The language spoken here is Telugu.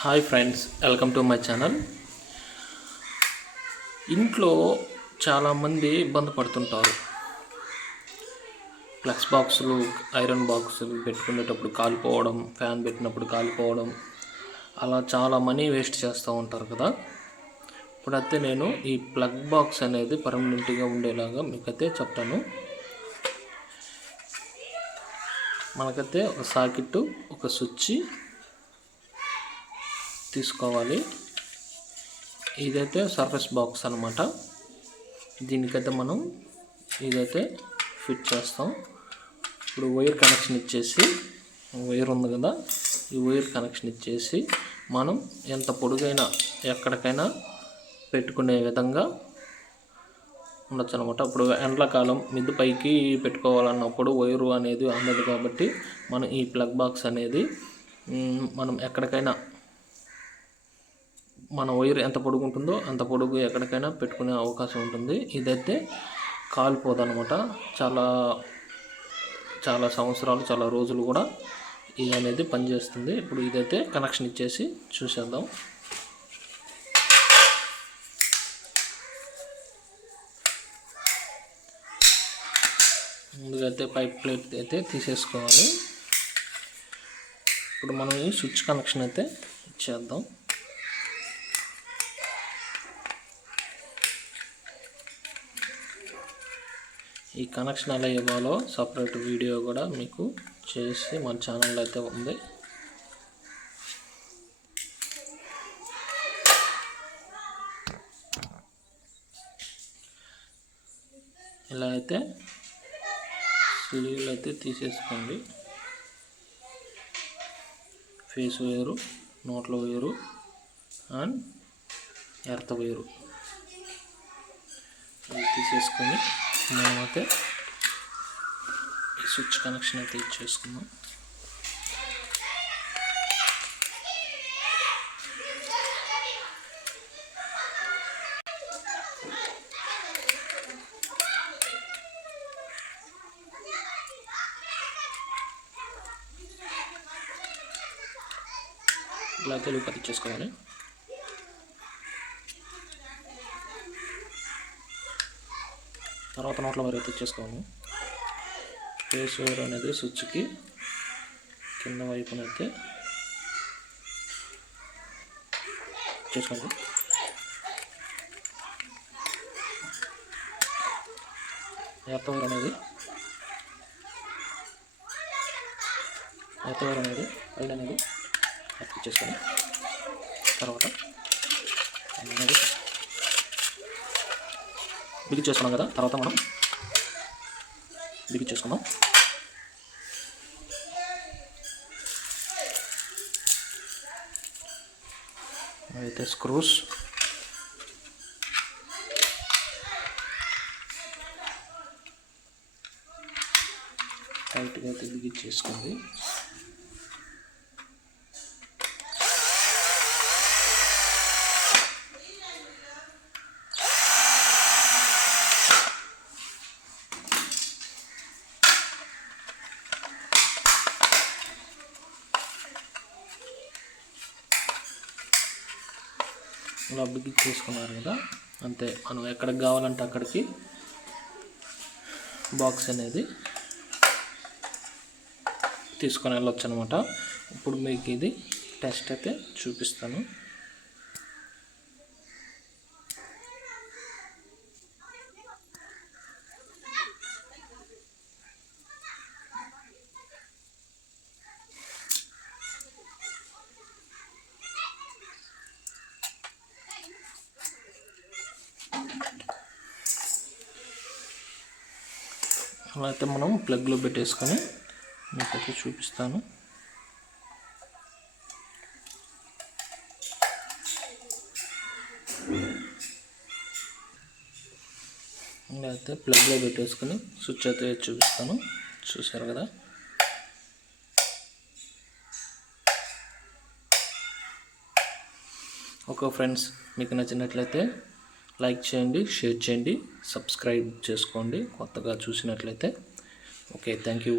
Hi friends, welcome to my channel. ఇంట్లో చాలామంది ఇబ్బంది పడుతుంటారు. ఫ్లెక్స్ బాక్సులు, ఐరన్ బాక్సులు పెట్టుకునేటప్పుడు కాలిపోవడం, ఫ్యాన్ పెట్టినప్పుడు కాలిపోవడం, అలా చాలా మనీ వేస్ట్ చేస్తూ ఉంటారు కదా. ఇప్పుడైతే నేను ఈ ప్లగ్ బాక్స్ అనేది పర్మనెంట్గా ఉండేలాగా మీకైతే చెప్తాను. మనకైతే ఒక సాకెట్, ఒక స్విచ్ తీసుకోవాలి. ఇదైతే సర్ఫేస్ బాక్స్ అన్నమాట. దీనికైతే మనం ఇదైతే ఫిట్ చేస్తాం. ఇప్పుడు వైర్ కనెక్షన్ ఇచ్చేసి, వైర్ ఉంది కదా, ఈ వైర్ కనెక్షన్ ఇచ్చేసి మనం ఎంత పొడుగైనా ఎక్కడికైనా పెట్టుకునే విధంగా ఉండొచ్చు అనమాట. ఇప్పుడు ఎండాకాలం మిద్ది పైకి పెట్టుకోవాలన్నప్పుడు వైరు అనేది అందదు కాబట్టి మనం ఈ ప్లగ్ బాక్స్ అనేది మనం ఎక్కడికైనా మన వైర్ ఎంత పొడుగు ఉంటుందో అంత పొడుగు ఎక్కడికైనా పెట్టుకునే అవకాశం ఉంటుంది. ఇదైతే కాలిపోదన్నమాట. చాలా సంవత్సరాలు, చాలా రోజులు కూడా ఇది అనేది పనిచేస్తుంది. ఇప్పుడు ఇదైతే కనెక్షన్ ఇచ్చేసి చూసేద్దాం. ముందుగా అయితే పైప్ ప్లేట్ అయితే తీసేసుకోవాలి. ఇప్పుడు మనం ఈ స్విచ్ కనెక్షన్ అయితే ఇచ్చేద్దాం. ఈ కనెక్షన్ ఎలా ఇవ్వాలో సపరేట్ వీడియో కూడా మీకు చేసి మన ఛానల్లో అయితే ఉంది. ఇలా అయితే స్లీవ్లు అయితే తీసేసుకోండి. ఫేస్ వైరు, నోట్ల వైరు అండ్ ఎర్త్ వైరు తీసేసుకొని మనమైతే ఈ స్విచ్ కనెక్షన్ అయితే ఇచ్చేసుకుందాం. ఇలా తెలుగు పట్టించేసుకోవాలి. తర్వాత నోట్ల వైర్ అయితే ఇచ్చేసుకోవాలి. ఫేస్ వైర్ అనేది స్విచ్కి కింద వైపునైతే చేసుకోండి. ఎర్త్ వైర్ అనేది వైర్ అనేది చేసుకొని తర్వాత అనేది బిగించేసుకున్నాం కదా. తర్వాత మనం బిగించేసుకుందాం. అయితే స్క్రూస్ టైట్గా అయితే బిగించేసుకోండి. ఇలా బిగించేసుకున్నారు కదా, అంతే. మనం ఎక్కడికి కావాలంటే అక్కడికి బాక్స్ అనేది తీసుకొని వెళ్ళొచ్చు అనమాట. ఇప్పుడు మీకు ఇది టెస్ట్ అయితే చూపిస్తాను. అలా అయితే మనం ప్లగ్లో పెట్టేసుకొని మీకైతే చూపిస్తాను. ఇలా అయితే ప్లగ్లో పెట్టేసుకొని స్విచ్ అయితే చూపిస్తాను. చూసారు కదా. ఓకే ఫ్రెండ్స్, మీకు నచ్చినట్లయితే లైక్ చేయండి, షేర్ చేయండి, సబ్స్క్రైబ్ చేసుకోండి కొత్తగా చూసినట్లయితే. Okay, thank you.